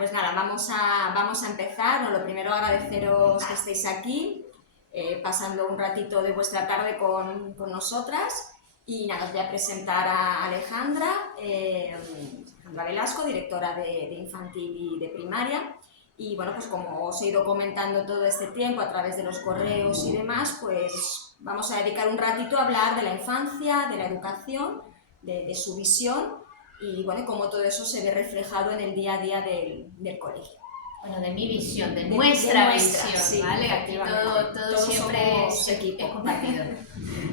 Pues nada, vamos a empezar. Lo primero, agradeceros que estéis aquí, pasando un ratito de vuestra tarde con nosotras. Y nada, os voy a presentar a Alejandra, Alejandra Velasco, directora de infantil y de primaria. Y bueno, pues como os he ido comentando todo este tiempo a través de los correos y demás, pues vamos a dedicar un ratito a hablar de la infancia, de la educación, de su visión y bueno, cómo todo eso se ve reflejado en el día a día del colegio. Bueno, de mi visión, de nuestra visión, sí, ¿vale? Aquí todo siempre es compartido.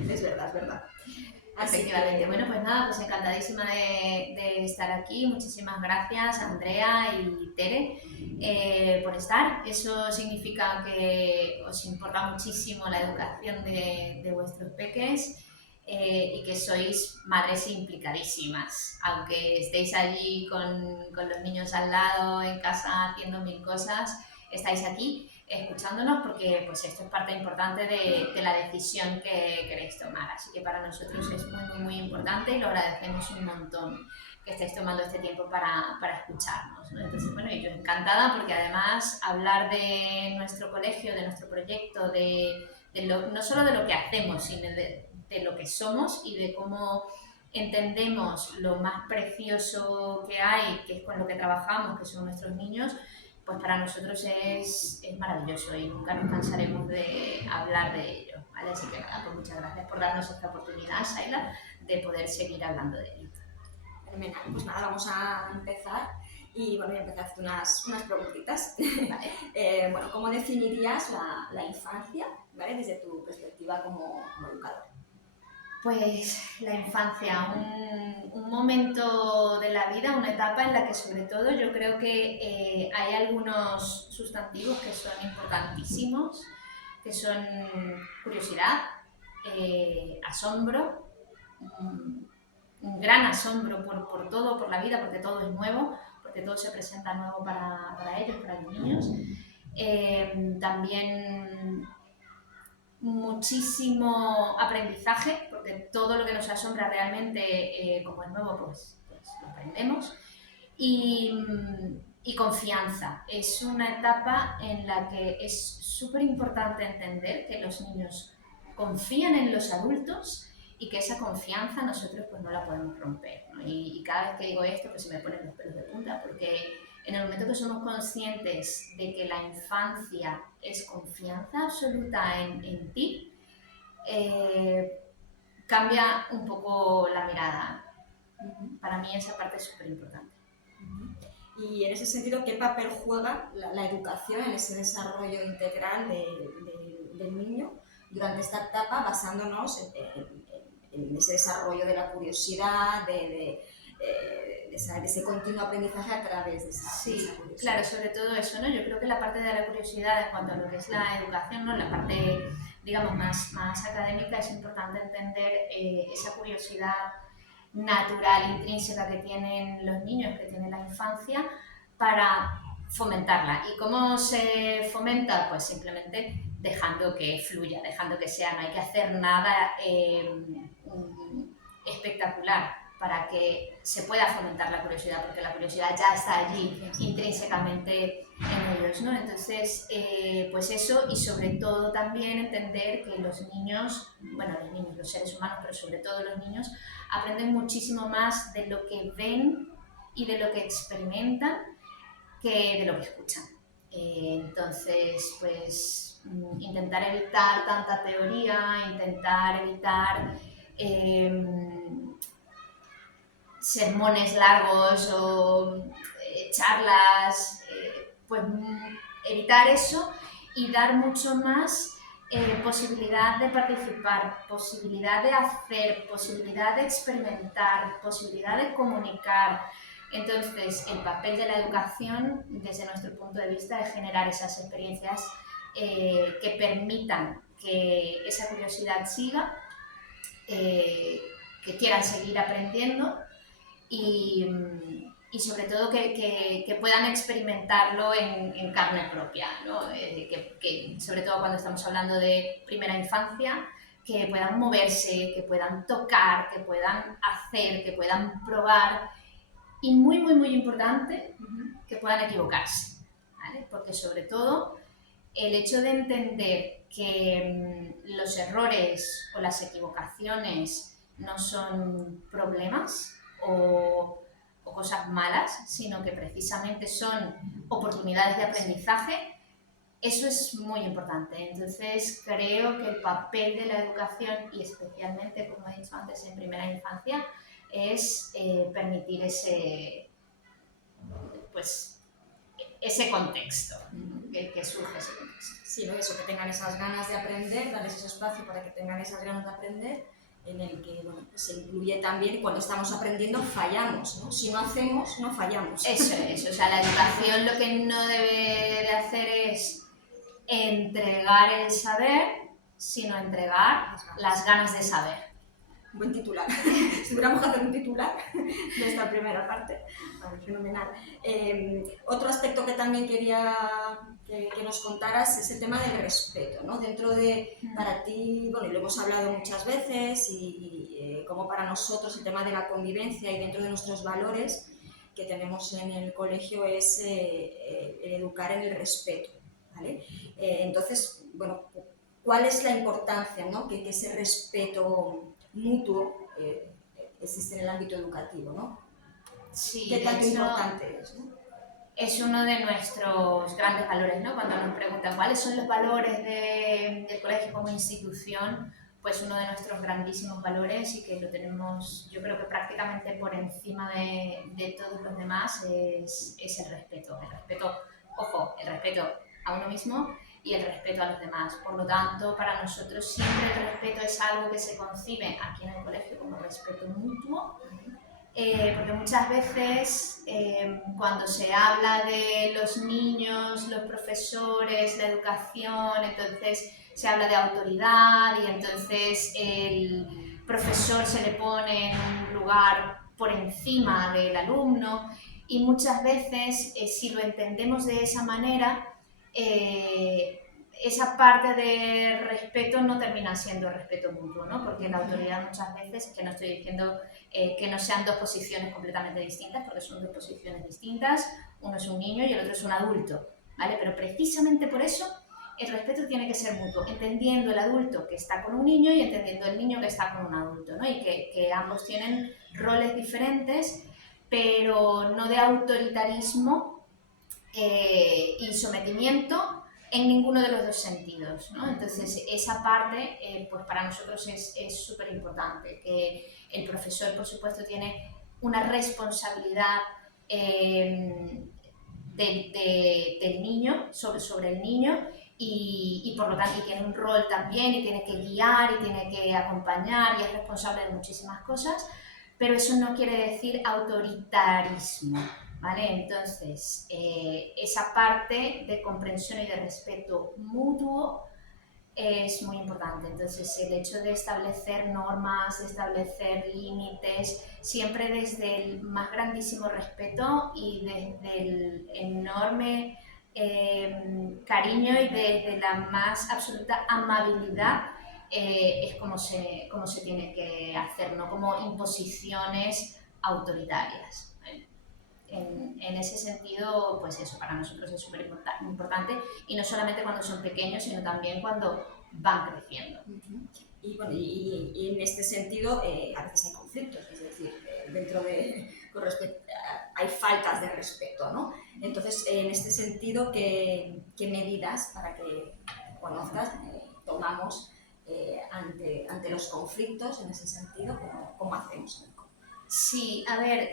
Es verdad, es verdad. Efectivamente. Bueno, pues nada, pues encantadísima de estar aquí. Muchísimas gracias, Andrea y Tere, por estar. Eso significa que os importa muchísimo la educación de vuestros peques. Y que sois madres implicadísimas, aunque estéis allí con los niños al lado, en casa, haciendo mil cosas, estáis aquí escuchándonos porque pues esto es parte importante de la decisión que queréis tomar. Así que para nosotros es muy importante y lo agradecemos un montón que estéis tomando este tiempo para escucharnos, ¿no? Entonces, bueno, yo encantada porque además hablar de nuestro colegio, de nuestro proyecto, no solo de lo que hacemos, sino de lo que somos y de cómo entendemos lo más precioso que hay, que es con lo que trabajamos, que son nuestros niños, pues para nosotros es maravilloso y nunca nos cansaremos de hablar de ello, ¿vale? Así que nada, pues muchas gracias por darnos esta oportunidad, Saila, de poder seguir hablando de ello. Fenomenal, pues nada, vamos a empezar y bueno, voy a empezar a hacer unas preguntitas. Vale. Bueno, ¿cómo definirías la infancia, ¿vale? Desde tu perspectiva como educadora? Pues la infancia, un momento de la vida, una etapa en la que sobre todo yo creo que hay algunos sustantivos que son importantísimos, que son curiosidad, asombro, un gran asombro por todo, por la vida, porque todo es nuevo, porque todo se presenta nuevo para ellos, para los niños. También muchísimo aprendizaje, porque todo lo que nos asombra realmente, como es nuevo, pues lo aprendemos. Y confianza. Es una etapa en la que es súper importante entender que los niños confían en los adultos y que esa confianza nosotros pues no la podemos romper, ¿no? Y cada vez que digo esto pues se me ponen los pelos de punta, porque en el momento que somos conscientes de que la infancia es confianza absoluta en ti, cambia un poco la mirada. Para mí esa parte es súper importante. Y en ese sentido, ¿qué papel juega la educación en ese desarrollo integral del niño durante esta etapa, basándonos en ese desarrollo de la curiosidad, de ese continuo aprendizaje a través de esa curiosidad? Claro, sobre todo eso, ¿no? Yo creo que la parte de la curiosidad en cuanto a lo que es la educación, ¿no? La parte, digamos, más académica, es importante entender esa curiosidad natural, intrínseca que tienen los niños, que tiene la infancia, para fomentarla. ¿Y cómo se fomenta? Pues simplemente dejando que fluya, dejando que sea, no hay que hacer nada espectacular para que se pueda fomentar la curiosidad, porque la curiosidad ya está allí intrínsecamente en ellos, ¿no? Entonces, pues eso, y sobre todo también entender que los niños, bueno, los seres humanos, pero sobre todo los niños, aprenden muchísimo más de lo que ven y de lo que experimentan que de lo que escuchan. Entonces, pues intentar evitar tanta teoría, intentar evitar sermones largos o charlas, pues evitar eso y dar mucho más posibilidad de participar, posibilidad de hacer, posibilidad de experimentar, posibilidad de comunicar. Entonces, el papel de la educación, desde nuestro punto de vista, es generar esas experiencias que permitan que esa curiosidad siga, que quieran seguir aprendiendo y sobre todo que puedan experimentarlo en carne propia, ¿no? Que sobre todo cuando estamos hablando de primera infancia, que puedan moverse, que puedan tocar, que puedan hacer, que puedan probar y muy, muy, muy importante que puedan equivocarse, ¿vale? Porque sobre todo el hecho de entender que los errores o las equivocaciones no son problemas o cosas malas, sino que precisamente son oportunidades de aprendizaje, eso es muy importante. Entonces, creo que el papel de la educación, y especialmente, como he dicho antes, en primera infancia, es permitir pues, ese contexto, que surge ese contexto. Sí, ¿no? Eso, que tengan esas ganas de aprender, darles ese espacio para que tengan esas ganas de aprender, en el que bueno, pues se incluye también cuando estamos aprendiendo fallamos, ¿no? Si no hacemos, no fallamos. Eso es, o sea, la educación lo que no debe de hacer es entregar el saber, sino entregar las ganas de saber. Buen titular. Si tuviéramos que hacer un titular de esta primera parte, vale, fenomenal. Otro aspecto que también quería que nos contaras es el tema del respeto, ¿no? Dentro de, para ti, bueno, y lo hemos hablado muchas veces, y como para nosotros el tema de la convivencia y dentro de nuestros valores que tenemos en el colegio es el educar en el respeto, ¿vale? Entonces, bueno, ¿cuál es la importancia, ¿no? que ese respeto mutuo existe en el ámbito educativo, ¿no? Sí, ¿Qué tanto importante es, ¿no? Es uno de nuestros grandes valores, ¿no? Cuando nos preguntan cuáles son los valores del colegio como institución, pues uno de nuestros grandísimos valores y que lo tenemos, yo creo que prácticamente por encima de todos los demás, es el respeto. El respeto, ojo, el respeto a uno mismo y el respeto a los demás. Por lo tanto, para nosotros siempre el respeto es algo que se concibe aquí en el colegio como respeto mutuo, porque muchas veces cuando se habla de los niños, los profesores, la educación, entonces se habla de autoridad y entonces el profesor se le pone en un lugar por encima del alumno y muchas veces si lo entendemos de esa manera, esa parte de respeto no termina siendo respeto mutuo, ¿no? Porque la autoridad muchas veces, que no estoy diciendo que no sean dos posiciones completamente distintas, porque son dos posiciones distintas, uno es un niño y el otro es un adulto, ¿vale? Pero precisamente por eso el respeto tiene que ser mutuo, entendiendo el adulto que está con un niño y entendiendo el niño que está con un adulto, ¿no? Y que ambos tienen roles diferentes, pero no de autoritarismo y sometimiento en ninguno de los dos sentidos, ¿no? Entonces, esa parte, pues para nosotros es súper importante, que el profesor, por supuesto, tiene una responsabilidad del niño, sobre el niño, y por lo tanto tiene un rol también, y tiene que guiar, y tiene que acompañar, y es responsable de muchísimas cosas, pero eso no quiere decir autoritarismo, ¿vale? Entonces, esa parte de comprensión y de respeto mutuo es muy importante. Entonces, el hecho de establecer normas, de establecer límites, siempre desde el más grandísimo respeto y desde el enorme cariño y desde la más absoluta amabilidad, es como se tiene que hacer, no como imposiciones autoritarias. En ese sentido, pues eso para nosotros es súper importante, y no solamente cuando son pequeños, sino también cuando van creciendo. Y, bueno, y en este sentido a veces hay conflictos, es decir, dentro de, con respecto, hay faltas de respeto, ¿no? Entonces, en este sentido, ¿qué medidas para que conozcas tomamos ante los conflictos en ese sentido? ¿Cómo hacemos? Sí, a ver,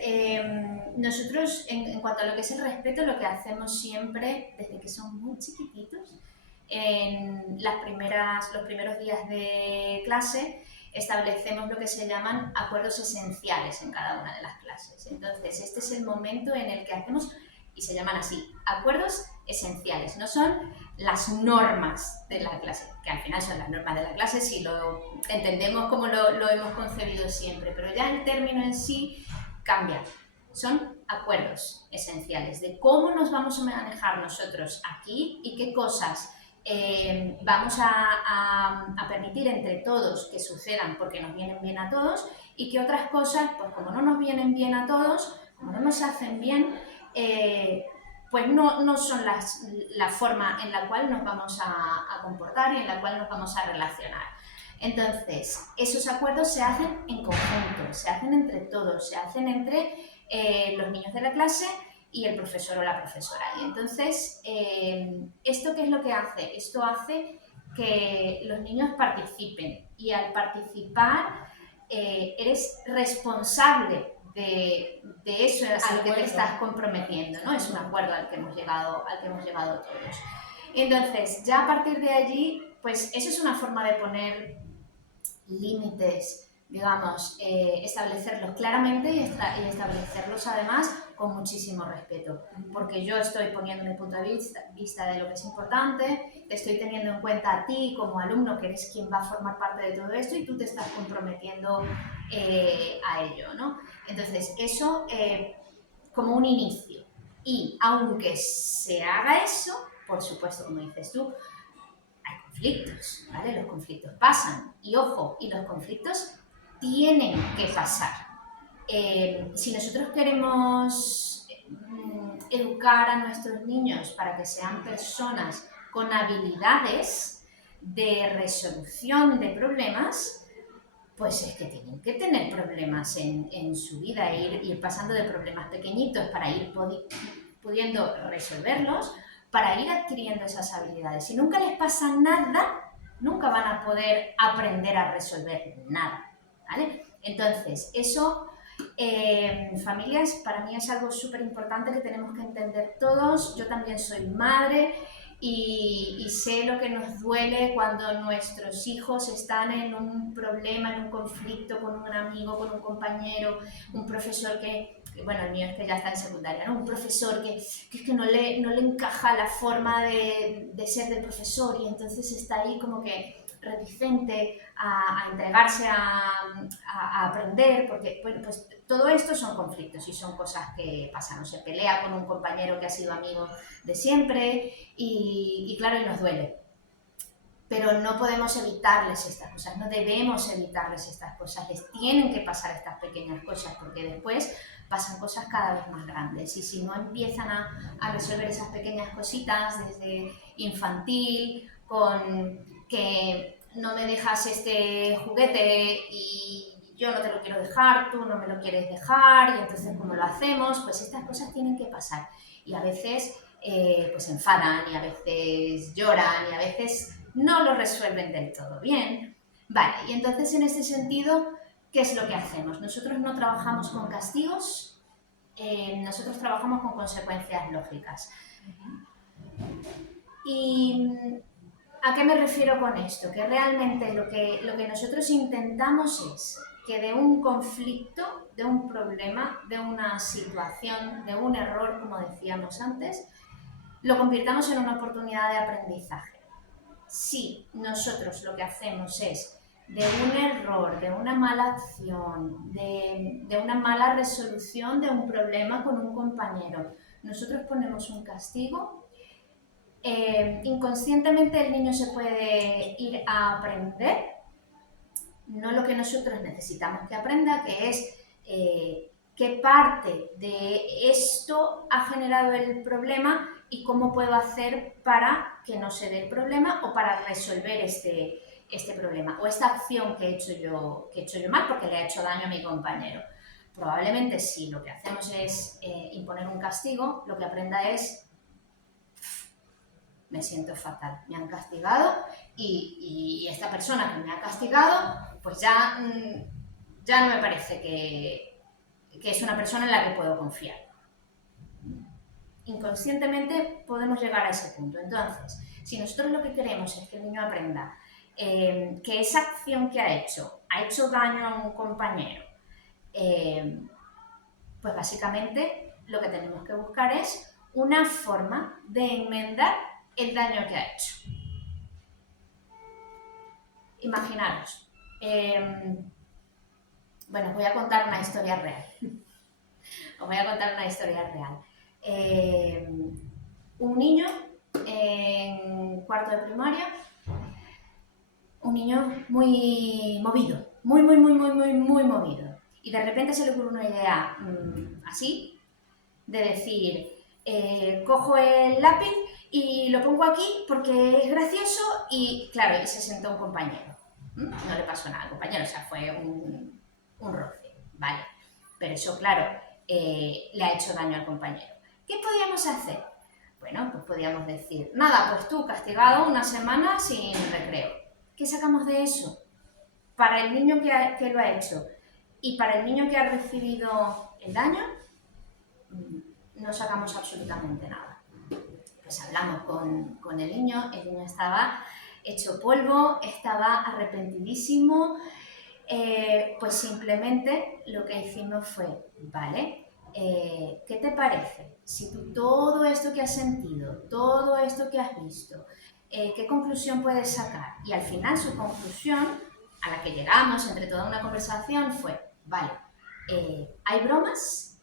nosotros en cuanto a lo que es el respeto, lo que hacemos siempre, desde que son muy chiquititos, en los primeros días de clase, establecemos lo que se llaman acuerdos esenciales en cada una de las clases. Entonces, este es el momento en el que hacemos, y se llaman así, acuerdos esenciales, no son las normas de la clase, que al final son las normas de la clase si lo entendemos como lo hemos concebido siempre, pero ya el término en sí cambia. Son acuerdos esenciales de cómo nos vamos a manejar nosotros aquí y qué cosas vamos a permitir entre todos que sucedan porque nos vienen bien a todos, y que otras cosas, pues como no nos vienen bien a todos, como no nos hacen bien, pues no son la forma en la cual nos vamos a comportar y en la cual nos vamos a relacionar. Entonces, esos acuerdos se hacen en conjunto, se hacen entre todos, se hacen entre los niños de la clase y el profesor o la profesora. Y entonces, ¿esto qué es lo que hace? Esto hace que los niños participen, y al participar eres responsable de eso a lo que te estás comprometiendo, ¿no? Es un acuerdo al que hemos llegado todos. Entonces, ya a partir de allí, pues eso es una forma de poner límites, digamos, establecerlos claramente y establecerlos además con muchísimo respeto, porque yo estoy poniendo mi punto de vista de lo que es importante, te estoy teniendo en cuenta a ti como alumno, que eres quien va a formar parte de todo esto, y tú te estás comprometiendo a ello, ¿no? Entonces, eso como un inicio. Y aunque se haga eso, por supuesto, como dices tú, hay conflictos, ¿vale? Los conflictos pasan. Y ojo, y los conflictos tienen que pasar. Si nosotros queremos educar a nuestros niños para que sean personas con habilidades de resolución de problemas, pues es que tienen que tener problemas en su vida, ir pasando de problemas pequeñitos para ir pudiendo resolverlos, para ir adquiriendo esas habilidades. Si nunca les pasa nada, nunca van a poder aprender a resolver nada, ¿vale? Entonces, eso, familias, para mí es algo súper importante que tenemos que entender todos. Yo también soy madre y sé lo que nos duele cuando nuestros hijos están en un problema, en un conflicto con un amigo, con un compañero, un profesor bueno, el mío es que ya está en secundaria, ¿no? Un profesor que es que no le encaja la forma de ser del profesor, y entonces está ahí como que reticente a entregarse a aprender, porque bueno, pues todo esto son conflictos y son cosas que pasan. O se pelea con un compañero que ha sido amigo de siempre y claro, y nos duele. Pero no podemos evitarles estas cosas, no debemos evitarles estas cosas, les tienen que pasar estas pequeñas cosas, porque después pasan cosas cada vez más grandes, y si no empiezan a resolver esas pequeñas cositas desde infantil, con que no me dejas este juguete y yo no te lo quiero dejar, tú no me lo quieres dejar, y entonces ¿cómo lo hacemos? Pues estas cosas tienen que pasar, y a veces pues se enfadan, y a veces lloran, y a veces no lo resuelven del todo bien. Vale, y entonces en este sentido, ¿qué es lo que hacemos? Nosotros no trabajamos con castigos, nosotros trabajamos con consecuencias lógicas. ¿Y a qué me refiero con esto? Que realmente lo que nosotros intentamos es que de un conflicto, de un problema, de una situación, de un error, como decíamos antes, lo convirtamos en una oportunidad de aprendizaje. Si nosotros lo que hacemos es de un error, de una mala acción, de una mala resolución de un problema con un compañero, nosotros ponemos un castigo, inconscientemente el niño se puede ir a aprender, no lo que nosotros necesitamos que aprenda, que es qué parte de esto ha generado el problema y cómo puedo hacer para que no se dé el problema o para resolver este problema o esta acción que he hecho yo mal porque le ha hecho daño a mi compañero. Probablemente si lo que hacemos es imponer un castigo, lo que aprenda es: me siento fatal, me han castigado y esta persona que me ha castigado pues ya no me parece que es una persona en la que puedo confiar. Inconscientemente podemos llegar a ese punto. Entonces, si nosotros lo que queremos es que el niño aprenda que esa acción que ha hecho daño a un compañero, pues básicamente lo que tenemos que buscar es una forma de enmendar el daño que ha hecho. Imaginaros, bueno, os voy a contar una historia real. Un niño en cuarto de primaria, un niño muy movido, muy movido. Y de repente se le ocurre una idea así, de decir, cojo el lápiz y lo pongo aquí porque es gracioso y, claro, y se sentó un compañero. No le pasó nada al compañero, o sea, fue un roce, ¿vale? Pero eso, claro, le ha hecho daño al compañero. ¿Qué podíamos hacer? Bueno, pues podíamos decir, nada, pues tú castigado una semana sin recreo. ¿Qué sacamos de eso? Para el niño que lo ha hecho y para el niño que ha recibido el daño, no sacamos absolutamente nada. Pues hablamos con el niño estaba hecho polvo, estaba arrepentidísimo, pues simplemente lo que hicimos fue, vale, ¿qué te parece? Si tú todo esto que has sentido, todo esto que has visto, ¿qué conclusión puedes sacar? Y al final su conclusión, a la que llegamos entre toda una conversación, fue, vale, hay bromas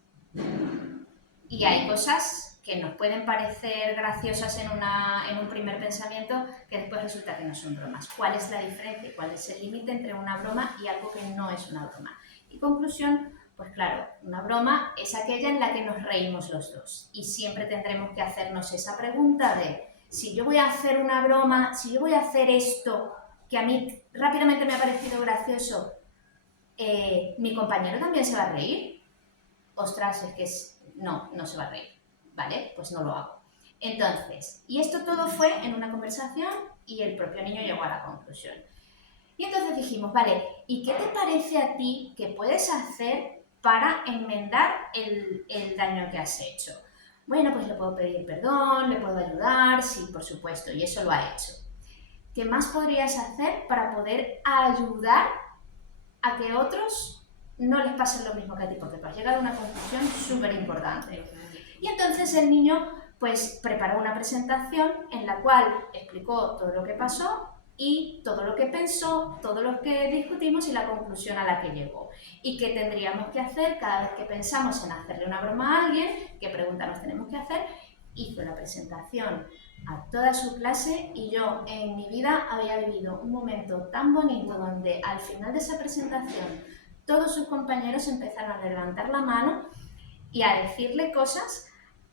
y hay cosas que nos pueden parecer graciosas en un primer pensamiento que después resulta que no son bromas. ¿Cuál es la diferencia y cuál es el límite entre una broma y algo que no es una broma? Y conclusión, pues claro, una broma es aquella en la que nos reímos los dos y siempre tendremos que hacernos esa pregunta de si yo voy a hacer una broma, si yo voy a hacer esto que a mí rápidamente me ha parecido gracioso, ¿mi compañero también se va a reír? Ostras, es que no se va a reír, ¿vale? Pues no lo hago. Entonces, y esto todo fue en una conversación y el propio niño llegó a la conclusión. Y entonces dijimos, vale, ¿y qué te parece a ti que puedes hacer para enmendar el daño que has hecho? Bueno, pues le puedo pedir perdón, le puedo ayudar, sí, por supuesto, y eso lo ha hecho. ¿Qué más podrías hacer para poder ayudar a que otros no les pase lo mismo que a ti? Porque tú has llegado a una conclusión súper importante. Y entonces el niño pues preparó una presentación en la cual explicó todo lo que pasó y todo lo que pensó, todo lo que discutimos y la conclusión a la que llegó. Y qué tendríamos que hacer cada vez que pensamos en hacerle una broma a alguien, qué pregunta nos tenemos que hacer. Hizo la presentación a toda su clase y yo en mi vida había vivido un momento tan bonito donde al final de esa presentación todos sus compañeros empezaron a levantar la mano y a decirle cosas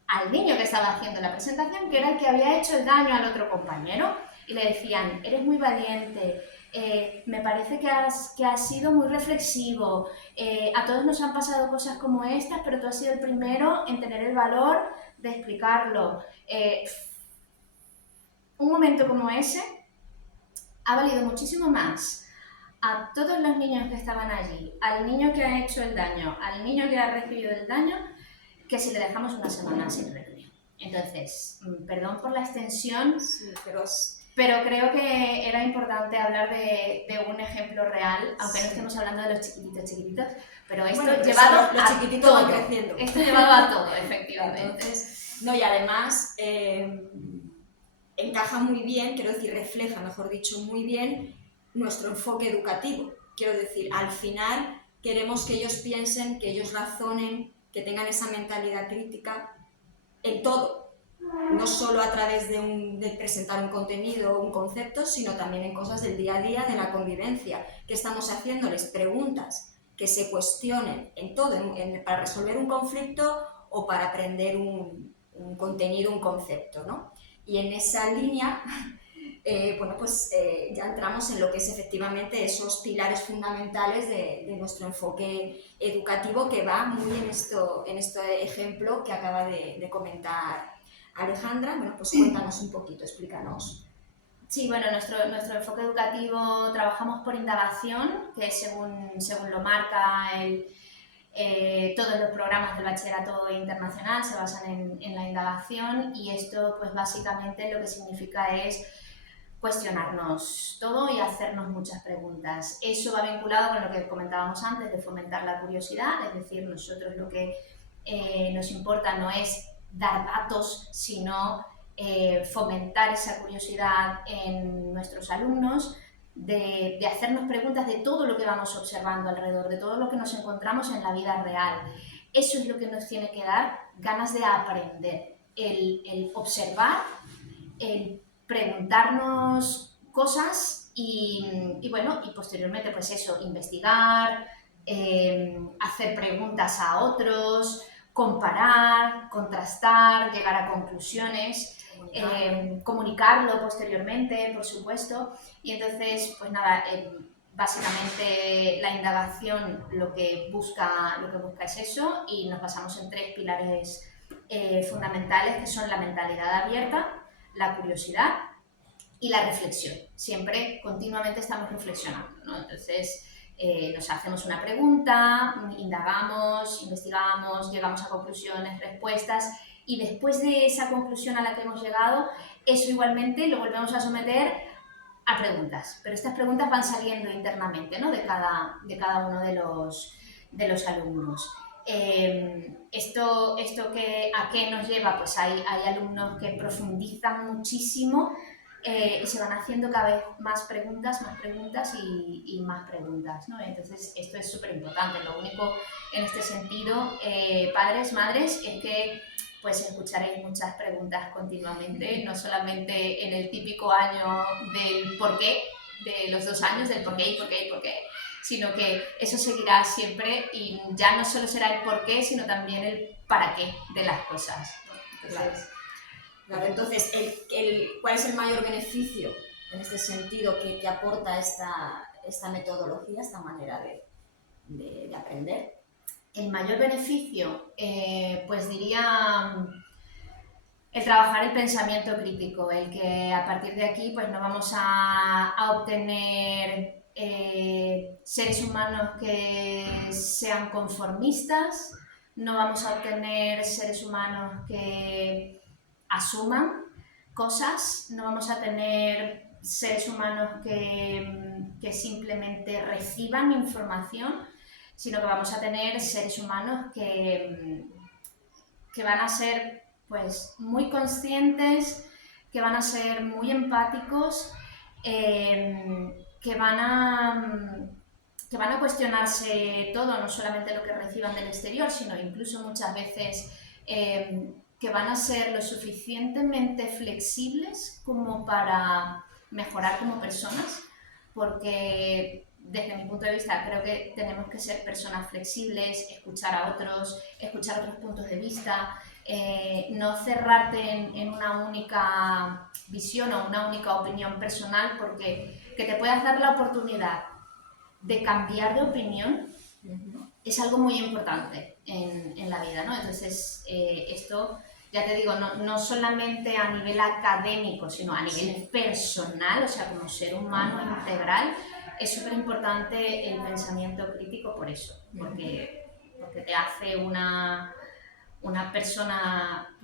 al niño que estaba haciendo la presentación, que era el que había hecho el daño al otro compañero, y le decían, eres muy valiente, me parece que has sido muy reflexivo, a todos nos han pasado cosas como estas, pero tú has sido el primero en tener el valor de explicarlo. Un momento como ese ha valido muchísimo más a todos los niños que estaban allí, al niño que ha hecho el daño, al niño que ha recibido el daño, que si le dejamos una semana sin recreo. Entonces, perdón por la extensión, sí, pero creo que era importante hablar de un ejemplo real, aunque no estemos hablando de los chiquititos, pero esto llevado los chiquititos van creciendo. Esto llevado a todo, efectivamente. Entonces, no, y además encaja muy bien, quiero decir, refleja, mejor dicho, muy bien nuestro enfoque educativo. Quiero decir, al final queremos que ellos piensen, que ellos razonen, que tengan esa mentalidad crítica en todo, no solo a través de presentar un contenido o un concepto, sino también en cosas del día a día, de la convivencia, que estamos haciéndoles preguntas que se cuestionen en todo, para resolver un conflicto o para aprender un contenido, un concepto, ¿no? Y en esa línea, bueno, pues ya entramos en lo que es efectivamente esos pilares fundamentales de nuestro enfoque educativo, que va muy en este ejemplo que acaba de comentar Alejandra. Bueno, pues cuéntanos un poquito, explícanos. Sí, bueno, nuestro enfoque educativo trabajamos por indagación, que según lo marca todos los programas del bachillerato internacional se basan en la indagación, y esto pues básicamente lo que significa es cuestionarnos todo y hacernos muchas preguntas. Eso va vinculado con lo que comentábamos antes de fomentar la curiosidad, es decir, nosotros lo que nos importa no es dar datos, sino fomentar esa curiosidad en nuestros alumnos, de hacernos preguntas de todo lo que vamos observando alrededor, de todo lo que nos encontramos en la vida real. Eso es lo que nos tiene que dar ganas de aprender, el observar, el preguntarnos cosas y bueno, y posteriormente pues eso, investigar, hacer preguntas a otros, comparar, contrastar, llegar a conclusiones, comunicarlo posteriormente, por supuesto. Y entonces, pues nada, básicamente la indagación lo que busca es eso, y nos basamos en 3 pilares fundamentales, que son la mentalidad abierta, la curiosidad y la reflexión. Siempre, continuamente estamos reflexionando, ¿no? Entonces, nos hacemos una pregunta, indagamos, investigamos, llegamos a conclusiones, respuestas, y después de esa conclusión a la que hemos llegado, eso igualmente lo volvemos a someter a preguntas. Pero estas preguntas van saliendo internamente, ¿no? de cada uno de los alumnos. ¿Esto a qué nos lleva? Pues hay alumnos que profundizan muchísimo y se van haciendo cada vez más preguntas y más preguntas, ¿no? Entonces, esto es súper importante. Lo único en este sentido, padres, madres, es que pues escucharéis muchas preguntas continuamente, no solamente en el típico año del por qué, de los 2 años, del por qué y por qué y por qué, sino que eso seguirá siempre, y ya no solo será el por qué, sino también el para qué de las cosas. Entonces, claro, entonces ¿cuál es el mayor beneficio en este sentido que aporta esta metodología, esta manera de aprender? El mayor beneficio, pues diría el trabajar el pensamiento crítico, el que a partir de aquí pues no vamos a obtener seres humanos que sean conformistas, no vamos a obtener seres humanos que asuman cosas, no vamos a tener seres humanos que simplemente reciban información, sino que vamos a tener seres humanos que van a ser pues muy conscientes, que van a ser muy empáticos, que van a cuestionarse todo, no solamente lo que reciban del exterior, sino incluso muchas veces que van a ser lo suficientemente flexibles como para mejorar como personas, porque desde mi punto de vista creo que tenemos que ser personas flexibles, escuchar a otros puntos de vista, no cerrarte en una única visión o una única opinión personal, porque que te puedas dar la oportunidad de cambiar de opinión es algo muy importante en la vida, ¿no? Entonces, esto, ya te digo, no solamente a nivel académico, sino a nivel personal, o sea, como ser humano integral, es súper importante el pensamiento crítico por eso, porque te hace una persona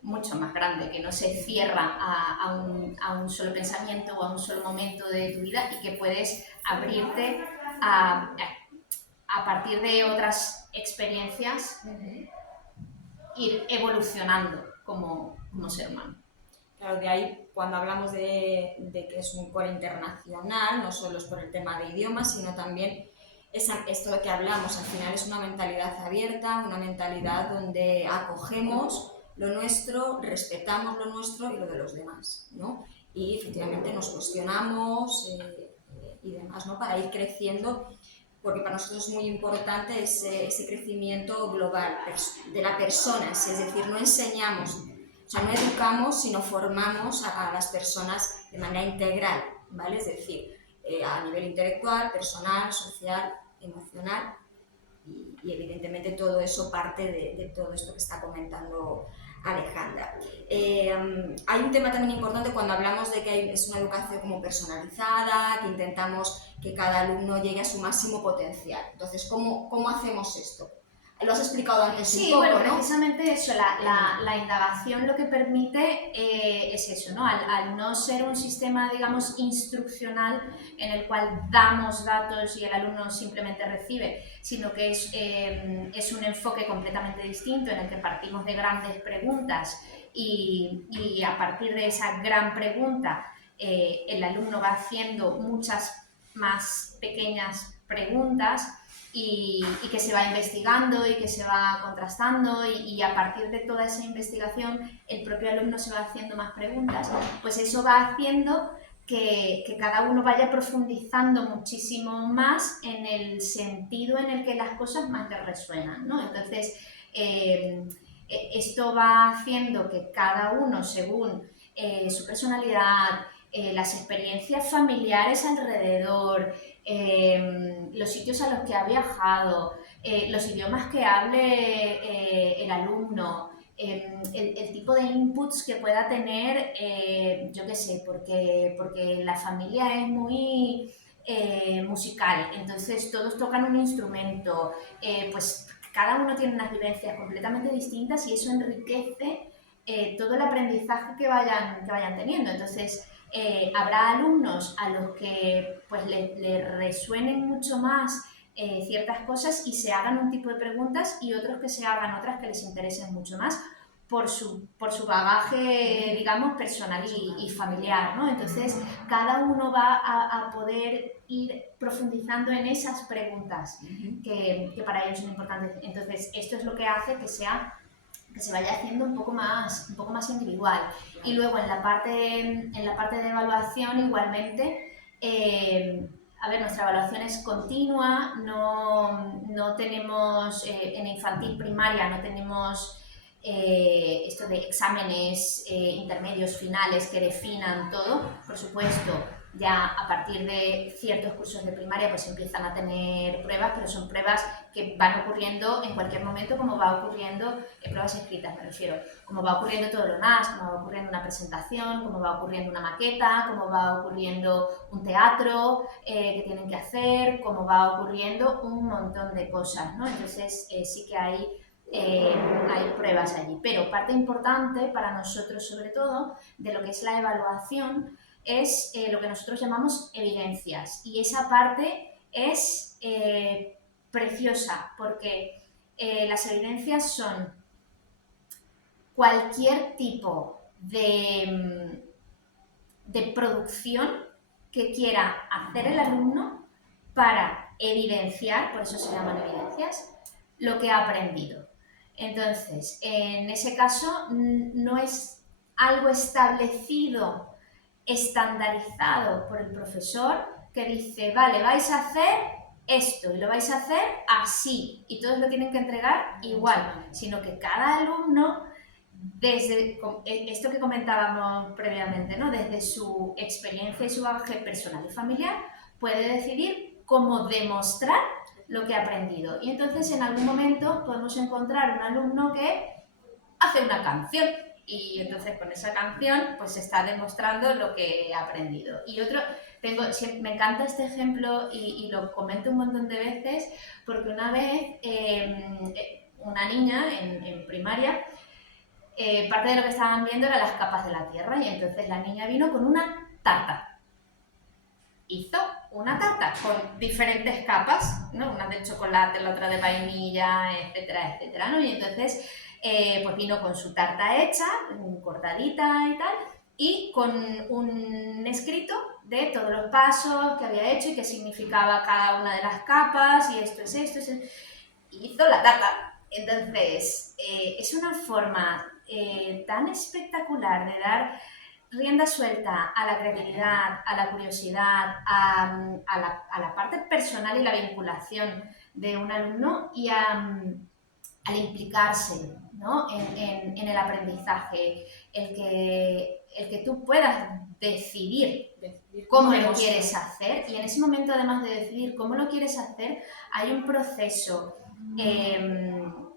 mucho más grande, que no se cierra a un solo pensamiento o a un solo momento de tu vida, y que puedes abrirte a partir de otras experiencias, ir evolucionando como ser humano. Claro, de ahí cuando hablamos de que es un core internacional, no solo es por el tema de idiomas, sino también esto de que hablamos, al final es una mentalidad abierta, una mentalidad donde acogemos lo nuestro, respetamos lo nuestro y lo de los demás, ¿no? Y efectivamente nos cuestionamos y demás, ¿no? Para ir creciendo, porque para nosotros es muy importante ese crecimiento global de la persona, es decir, no enseñamos, o sea, no educamos, sino formamos a las personas de manera integral, ¿vale? Es decir, a nivel intelectual, personal, social, emocional, y evidentemente todo eso parte de todo esto que está comentando Alejandra. Hay un tema también importante cuando hablamos de que es una educación como personalizada, que intentamos que cada alumno llegue a su máximo potencial. Entonces, ¿cómo hacemos esto? Lo has explicado antes sí, un poco, bueno, ¿no? Precisamente eso, la indagación lo que permite es eso, ¿no? Al no ser un sistema, digamos, instruccional en el cual damos datos y el alumno simplemente recibe, sino que es un enfoque completamente distinto en el que partimos de grandes preguntas y a partir de esa gran pregunta el alumno va haciendo muchas más pequeñas preguntas, y que se va investigando y que se va contrastando, y a partir de toda esa investigación el propio alumno se va haciendo más preguntas, pues eso va haciendo que cada uno vaya profundizando muchísimo más en el sentido en el que las cosas más te resuenan, ¿no? Entonces, esto va haciendo que cada uno, según su personalidad, las experiencias familiares alrededor, los sitios a los que ha viajado, los idiomas que hable el alumno, el tipo de inputs que pueda tener, yo qué sé, porque la familia es muy musical, entonces todos tocan un instrumento, pues cada uno tiene unas vivencias completamente distintas y eso enriquece todo el aprendizaje que vayan teniendo. Entonces, habrá alumnos a los que pues le resuenen mucho más ciertas cosas y se hagan un tipo de preguntas y otros que se hagan otras que les interesen mucho más por su bagaje, digamos, personal y familiar, ¿no? Entonces, cada uno va a poder ir profundizando en esas preguntas que para ellos son importantes. Entonces, esto es lo que hace que se vaya haciendo un poco más individual. Y luego en la parte de evaluación igualmente, a ver, nuestra evaluación es continua, no tenemos, en infantil primaria no tenemos esto de exámenes intermedios, finales que definan todo. Por supuesto, ya a partir de ciertos cursos de primaria pues empiezan a tener pruebas, pero son pruebas que van ocurriendo en cualquier momento, como va ocurriendo, pruebas escritas me refiero, como va ocurriendo todo lo demás, como va ocurriendo una presentación, como va ocurriendo una maqueta, como va ocurriendo un teatro que tienen que hacer, como va ocurriendo un montón de cosas, ¿no? Entonces sí que hay pruebas allí, pero parte importante para nosotros sobre todo de lo que es la evaluación es lo que nosotros llamamos evidencias, y esa parte es preciosa porque las evidencias son cualquier tipo de producción que quiera hacer el alumno para evidenciar, por eso se llaman evidencias, lo que ha aprendido. Entonces, en ese caso no es algo establecido, estandarizado por el profesor que dice, vale, vais a hacer esto y lo vais a hacer así y todos lo tienen que entregar igual, sino que cada alumno, desde esto que comentábamos previamente, ¿no? Desde su experiencia y su bagaje personal y familiar, puede decidir cómo demostrar lo que ha aprendido. Y entonces en algún momento podemos encontrar un alumno que hace una canción y entonces con esa canción pues está demostrando lo que ha aprendido. Y otro, me encanta este ejemplo y lo comento un montón de veces porque una vez una niña en primaria, parte de lo que estaban viendo eran las capas de la Tierra y entonces la niña vino con una tarta. Hizo una tarta con diferentes capas, ¿no? Una de chocolate, la otra de vainilla, etcétera, etcétera, ¿no? Y entonces pues vino con su tarta hecha, cortadita y tal, y con un escrito de todos los pasos que había hecho y qué significaba cada una de las capas, y esto es esto, y hizo la tarta. Entonces, es una forma tan espectacular de dar rienda suelta a la creatividad, a la curiosidad, a la parte personal y la vinculación de un alumno y al implicarse, ¿no? en el aprendizaje, el que tú puedas decidir cómo lo quieres hacer, y en ese momento, además de decidir cómo lo quieres hacer, hay un proceso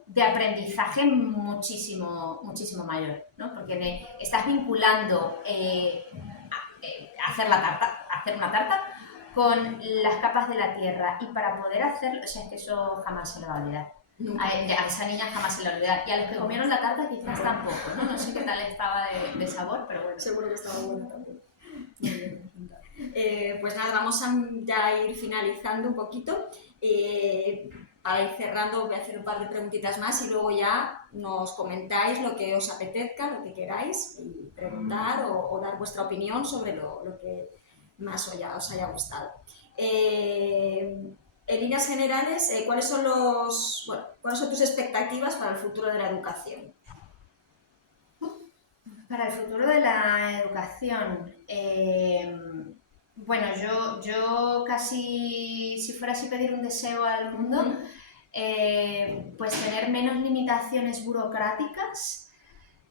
de aprendizaje muchísimo mayor, ¿no? Porque estás vinculando hacer una tarta con las capas de la Tierra, y para poder hacerlo, o sea, es que eso jamás se le va a olvidar. A esa niña jamás se le va a olvidar, y a los que comieron la tarta quizás tampoco, ¿no? No sé qué tal estaba de sabor, pero bueno. Seguro que estaba bueno también. Pues nada, vamos a ya ir finalizando un poquito. Para ir cerrando voy a hacer un par de preguntitas más y luego ya nos comentáis lo que os apetezca, lo que queráis, y preguntar o dar vuestra opinión sobre lo que más os haya gustado. En líneas generales, ¿cuáles son tus expectativas para el futuro de la educación? Para el futuro de la educación, bueno, yo casi, si fuera así pedir un deseo al mundo, pues tener menos limitaciones burocráticas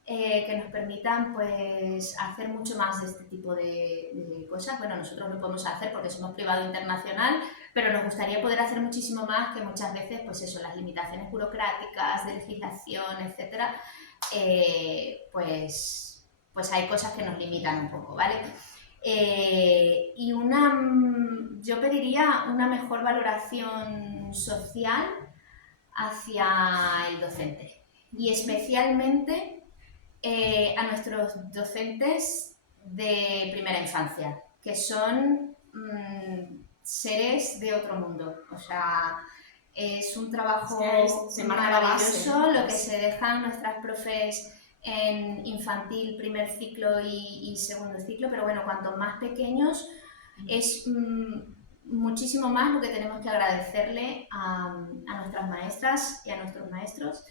que nos permitan pues hacer mucho más de este tipo de cosas. Bueno, nosotros lo podemos hacer porque somos privado internacional, pero nos gustaría poder hacer muchísimo más, que muchas veces pues eso, las limitaciones burocráticas, de legislación, etcétera, pues hay cosas que nos limitan un poco, ¿vale? Y yo pediría una mejor valoración social hacia el docente y especialmente a nuestros docentes de primera infancia, que son seres de otro mundo. O sea, es un trabajo maravilloso lo que se dejan nuestras profes en infantil, primer ciclo y segundo ciclo, pero bueno, cuanto más pequeños es muchísimo más lo que tenemos que agradecerle a nuestras maestras y a nuestros maestros.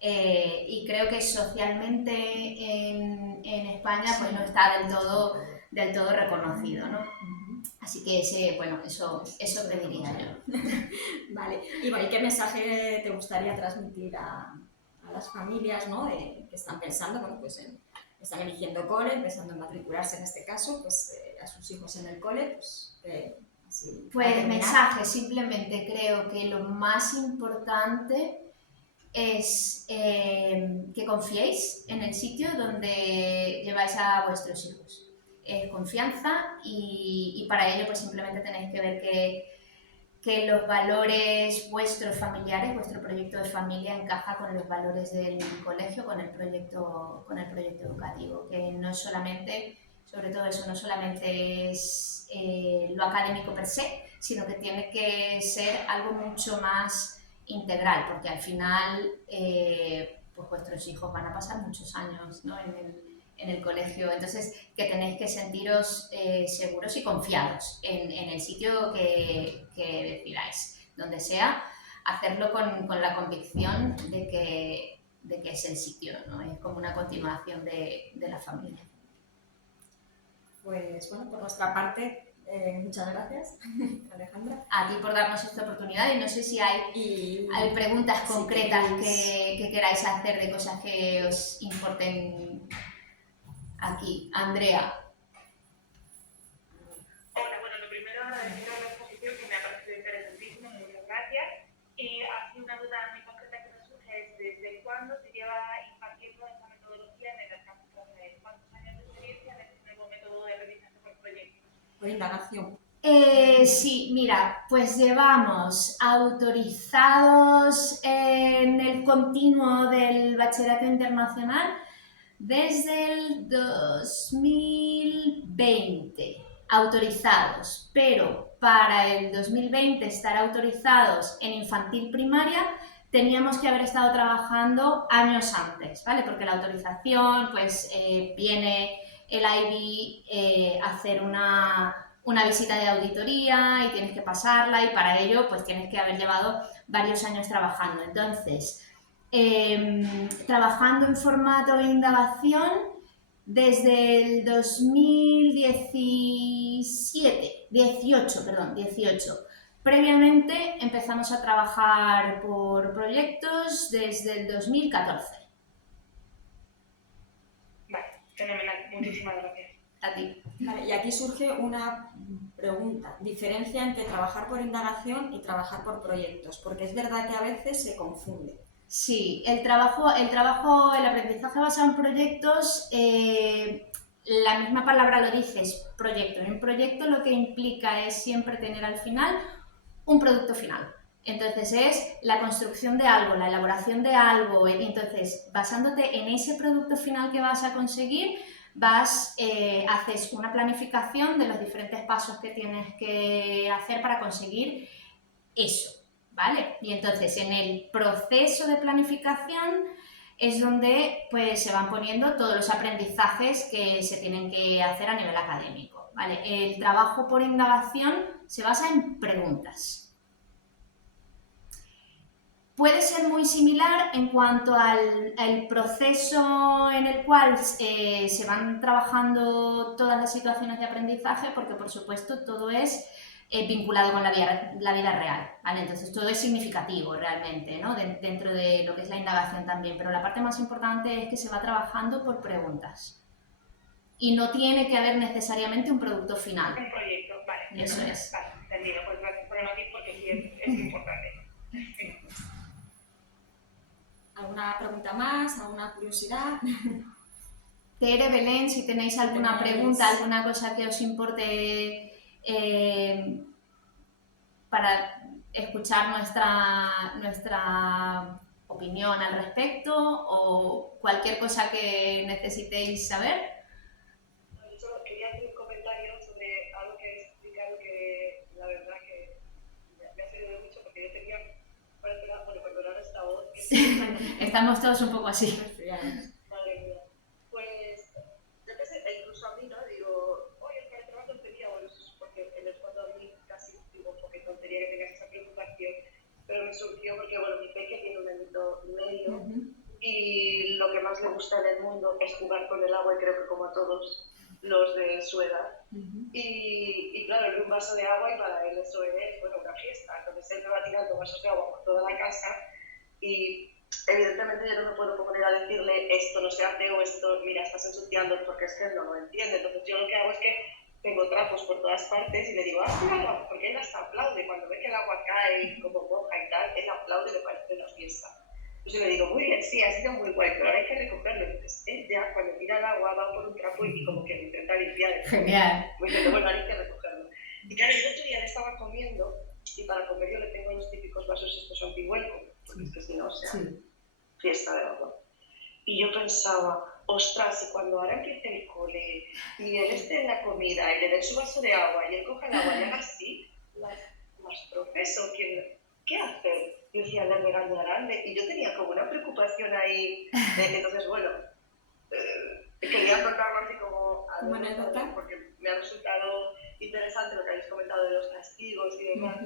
Y creo que socialmente en España pues no está del todo reconocido, ¿no? Así que bueno, eso pediría yo. Vale, y bueno, ¿y qué mensaje te gustaría transmitir a las familias, ¿no? Que están pensando, bueno, pues están eligiendo cole, pensando en matricularse en este caso, pues a sus hijos en el cole, pues así. Pues mensaje, simplemente creo que lo más importante es que confiéis en el sitio donde lleváis a vuestros hijos. Es confianza y para ello pues simplemente tenéis que ver que los valores vuestros familiares, vuestro proyecto de familia encaja con los valores del colegio, con el proyecto educativo, que no es solamente, sobre todo eso, no solamente es lo académico per se, sino que tiene que ser algo mucho más integral, porque al final pues vuestros hijos van a pasar muchos años, ¿no? en el colegio, entonces que tenéis que sentiros seguros y confiados en el sitio que decidáis, donde sea, hacerlo con la convicción de que es el sitio, ¿no? Es como una continuación de la familia. Pues bueno, por nuestra parte, muchas gracias, Alejandra. A ti por darnos esta oportunidad y no sé si hay preguntas concretas que queráis hacer de cosas que os importen aquí. Andrea. Hola, bueno, lo primero agradecer a la exposición que me ha parecido interesantísima, muchas gracias. Y así una duda muy concreta que me surge es ¿desde cuándo se lleva impartiendo esta metodología en el campus? ¿Cuántos años de experiencia en este nuevo método de aprendizaje por proyectos? Por indagación. Sí, mira, pues llevamos autorizados en el continuo del Bachillerato Internacional desde el 2020, autorizados, pero para el 2020 estar autorizados en infantil primaria teníamos que haber estado trabajando años antes, ¿vale? Porque la autorización, pues viene el IB a hacer una visita de auditoría y tienes que pasarla y para ello pues tienes que haber llevado varios años trabajando. Entonces, trabajando en formato de indagación desde el 18. Previamente empezamos a trabajar por proyectos desde el 2014. Vale, fenomenal. Muchísimas gracias. A ti. Vale, y aquí surge una pregunta. Diferencia entre trabajar por indagación y trabajar por proyectos, porque es verdad que a veces se confunde. Sí, el aprendizaje basado en proyectos, la misma palabra lo dice, es proyecto. En un proyecto lo que implica es siempre tener al final un producto final. Entonces es la construcción de algo, la elaboración de algo. Entonces, basándote en ese producto final que vas a conseguir, haces una planificación de los diferentes pasos que tienes que hacer para conseguir eso, ¿vale? Y entonces en el proceso de planificación es donde pues, se van poniendo todos los aprendizajes que se tienen que hacer a nivel académico, ¿vale? El trabajo por indagación se basa en preguntas. Puede ser muy similar en cuanto al proceso en el cual se van trabajando todas las situaciones de aprendizaje, porque por supuesto todo es vinculado con la vida real, ¿vale? Entonces todo es significativo realmente, ¿no? Dentro de lo que es la indagación también, pero la parte más importante es que se va trabajando por preguntas y no tiene que haber necesariamente un producto final. Un proyecto, vale. Eso es. Vale, entendido. Pues gracias por el matiz porque sí es importante. ¿Alguna pregunta más? ¿Alguna curiosidad? Tere, Belén, si tenéis alguna pregunta, alguna cosa que os importe para escuchar nuestra opinión al respecto o cualquier cosa que necesitéis saber. Yo solo quería hacer un comentario sobre algo que he explicado que la verdad que me ha servido mucho porque yo tenía, bueno, perdonar esta voz. Estamos todos un poco así. Madre mía. Pues, yo qué sé, incluso a mí, ¿no? Digo, oye, el parece una tontería, bueno, eso es porque en el fondo a mí casi digo, porque tontería que tengas esa preocupación, pero me surgió porque, bueno, mi peque tiene un añito y medio y lo que más le gusta en el mundo es jugar con el agua y creo que como a todos los de su edad. Y claro, le doy un vaso de agua y para él eso es, bueno, una fiesta. Entonces él me va tirando vasos de agua por toda la casa y evidentemente yo no me puedo poner a decirle esto no se hace o esto, mira, estás ensuciando, porque es que él no lo entiende. Entonces yo lo que hago es que tengo trapos por todas partes y le digo, mira, porque él hasta aplaude. Cuando ve que el agua cae y como moja y tal, él aplaude y le parece una fiesta. Entonces yo le digo, muy bien, sí, ha sido muy guay, pero ahora hay que recogerlo. Entonces él ya cuando tira el agua va por un trapo y como que lo intenta limpiar. Genial. Pues digo, bueno, hay que recogerlo. Y claro, yo el otro día le estaba comiendo y para comer yo le tengo los típicos vasos estos antihuelco, porque es que si no, o sea, fiesta de agua. Y yo pensaba, ostras, y cuando ahora empiece el cole y él esté en la comida y le den su vaso de agua y él coja el agua y haga así, las profes o quien, ¿qué hacer? Yo decía, le regañarán. Y yo tenía como una preocupación ahí. Entonces, bueno, quería contarlo así como anécdota, porque me ha resultado interesante lo que habéis comentado de los castigos y demás.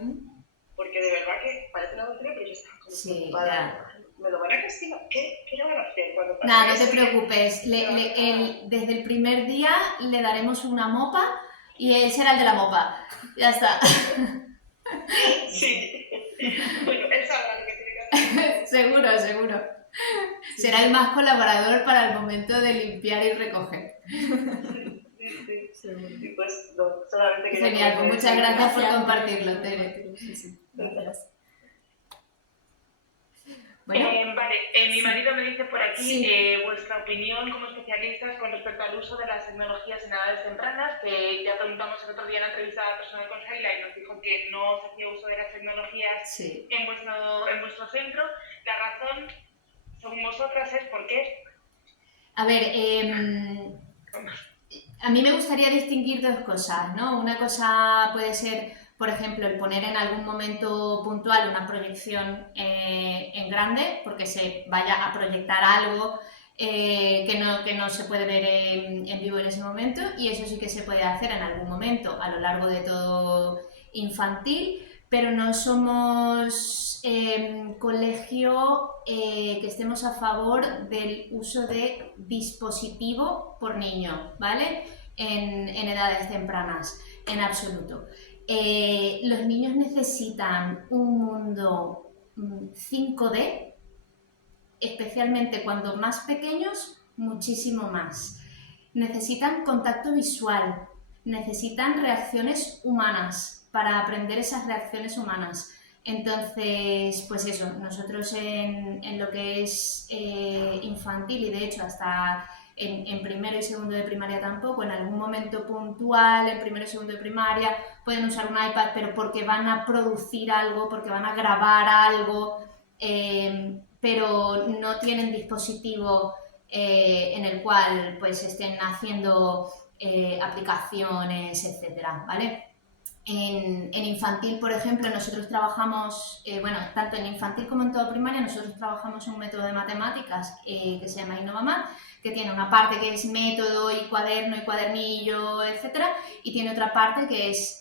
Porque de verdad que parece una tontería, pero yo estaba como preocupada. ¿Me lo van a castigar? ¿Qué le van a hacer cuando pase Nada, no eso? te preocupes. Desde el primer día le daremos una mopa y él será el de la mopa. Ya está. Sí. Bueno, él sabrá lo que tiene que hacer. Seguro, seguro. Será el más colaborador para el momento de limpiar y recoger. Sí, pues no, solamente quería... Genial, pues muchas gracias por compartirlo, Tere. Gracias. Bueno, Vale, mi marido me dice por aquí Sí. Vuestra opinión como especialistas con respecto al uso de las tecnologías en edades tempranas, que ya preguntamos el otro día en la entrevista personal con Sheila y nos dijo que no se hacía uso de las tecnologías sí. en vuestro centro. La razón, según vosotras, es ¿por qué? A ver, a mí me gustaría distinguir dos cosas, ¿no? Una cosa puede ser, por ejemplo, el poner en algún momento puntual una proyección en grande, porque se vaya a proyectar algo que no se puede ver en vivo en ese momento, y eso sí que se puede hacer en algún momento a lo largo de todo infantil, pero no somos colegio que estemos a favor del uso de dispositivo por niño, ¿vale? En edades tempranas, en absoluto. Los niños necesitan un mundo 5D, especialmente cuando más pequeños, muchísimo más. Necesitan contacto visual, necesitan reacciones humanas para aprender esas reacciones humanas. Entonces, pues eso, nosotros en lo que es infantil y de hecho hasta en primero y segundo de primaria tampoco, en algún momento puntual, en primero y segundo de primaria, pueden usar un iPad, pero porque van a producir algo, porque van a grabar algo, pero no tienen dispositivo en el cual pues estén haciendo aplicaciones, etcétera, ¿vale? En infantil, por ejemplo, nosotros trabajamos, bueno, tanto en infantil como en toda primaria, nosotros trabajamos un método de matemáticas que se llama InnovaMath, que tiene una parte que es método y cuaderno y cuadernillo, etcétera, y tiene otra parte que es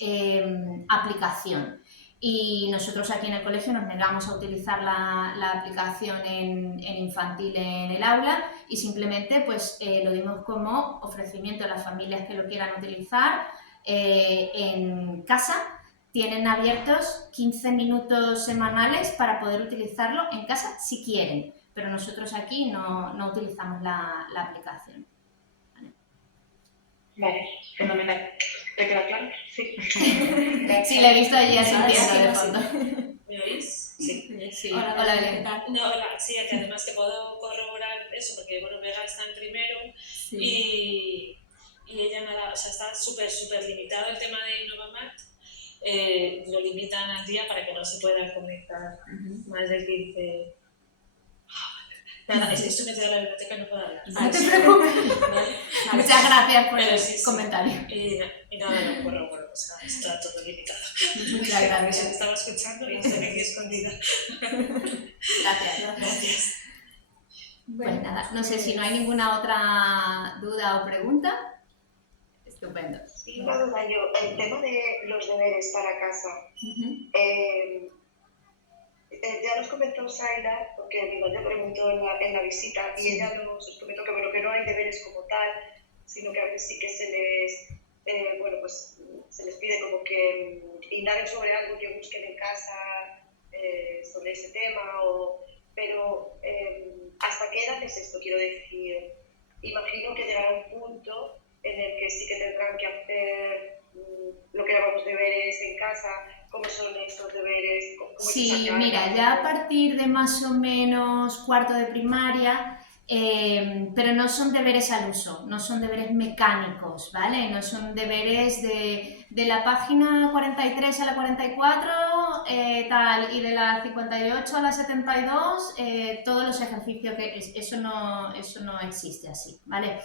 aplicación. y nosotros aquí en el colegio nos negamos a utilizar la aplicación en infantil en el aula y simplemente pues lo dimos como ofrecimiento a las familias que lo quieran utilizar en casa. Tienen abiertos 15 minutos semanales para poder utilizarlo en casa si quieren, pero nosotros aquí no utilizamos la aplicación. Vale, fenomenal. ¿Te queda claro? Sí. Sí, le he visto allí asintiendo Sí, de sí. fondo. ¿Me oís? Sí. Sí. Hola, Hola, ¿qué Belén. tal? No, hola, sí, que además te puedo corroborar eso, porque bueno, Vega está en primero Sí. y ella nada, o sea, está súper limitado el tema de Innovamat, lo limitan al día para que no se pueda conectar más de 15. Nada, esto me queda la biblioteca y no puedo hablar. No te preocupes. ¿Vale? Muchas gracias por Pero el sí. comentario. Y nada, no, bueno, o sea, está todo limitado. Muchas Me gracias. estaba escuchando y estoy aquí escondida. Gracias. Pues nada, no sé si no hay ninguna otra duda o pregunta. Estupendo. Sí, una duda yo. El tema de los deberes para casa. Ya nos comentó Zaira, porque mi madre preguntó en la visita, y ella nos comentó que, bueno, que no hay deberes como tal, sino que a veces sí que se les, bueno, pues se les pide como que indaguen sobre algo que busquen en casa sobre ese tema, pero ¿hasta qué edad es esto? Quiero decir, imagino que llegará un punto en el que sí que tendrán que hacer lo que llamamos deberes en casa. ¿Cómo son estos deberes? Sí, mira, ya a partir de más o menos cuarto de primaria, pero no son deberes al uso, no son deberes mecánicos, ¿vale? No son deberes de la página 43 a la 44, tal, y de la 58 a la 72, todos los ejercicios, eso no existe así, ¿vale?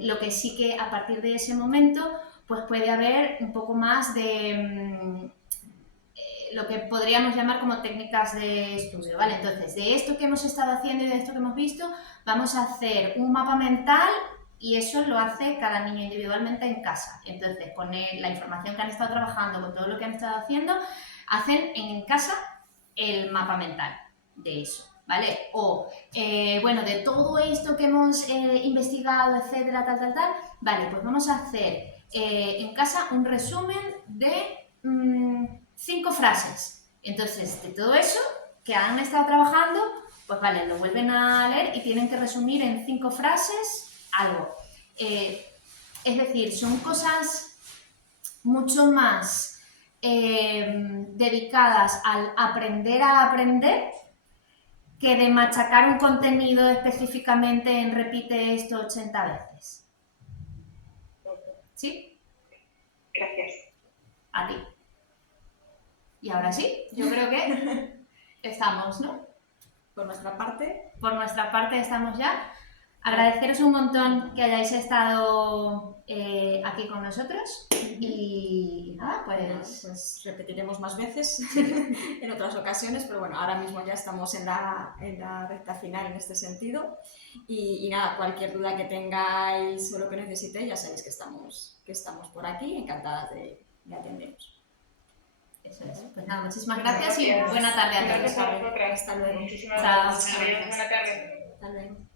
Lo que sí que a partir de ese momento pues puede haber un poco más de lo que podríamos llamar como técnicas de estudio, ¿vale? Entonces, de esto que hemos estado haciendo y de esto que hemos visto, vamos a hacer un mapa mental y eso lo hace cada niño individualmente en casa. Entonces, con la información que han estado trabajando, con todo lo que han estado haciendo, hacen en casa el mapa mental de eso, ¿vale? O, bueno, de todo esto que hemos investigado, etcétera, tal, vale, pues vamos a hacer en casa un resumen de 5 frases. Entonces, de todo eso que han estado trabajando, pues vale, lo vuelven a leer y tienen que resumir en 5 frases algo. Es decir, son cosas mucho más dedicadas al aprender a aprender que de machacar un contenido específicamente en repite esto 80 veces. ¿Sí? Gracias. A ti. Y ahora sí, yo creo que estamos, ¿no? Por nuestra parte. Por nuestra parte estamos ya. Agradeceros un montón que hayáis estado aquí con nosotros y nada, pues repetiremos más veces en otras ocasiones, pero bueno, ahora mismo ya estamos en la recta final en este sentido y nada, cualquier duda que tengáis o lo que necesitéis, ya sabéis que estamos por aquí, encantadas de atenderos. Eso es. Pues nada, muchísimas gracias y buena tarde a todos. Gracias a vosotras. Hasta luego. Muchísimas Chao. gracias. Adiós, buena tarde. Hasta luego.